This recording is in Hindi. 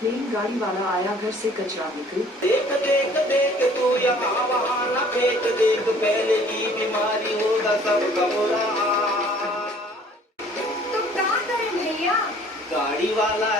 प्लेन गाड़ी वाला आया, घर से कचरा निकल। देख देख देख तू यहाँ वहाँ न फेंक, देख पहले की बीमारी होगा सबका बुरा हाल। तो क्या करें भैया? गाड़ी वाला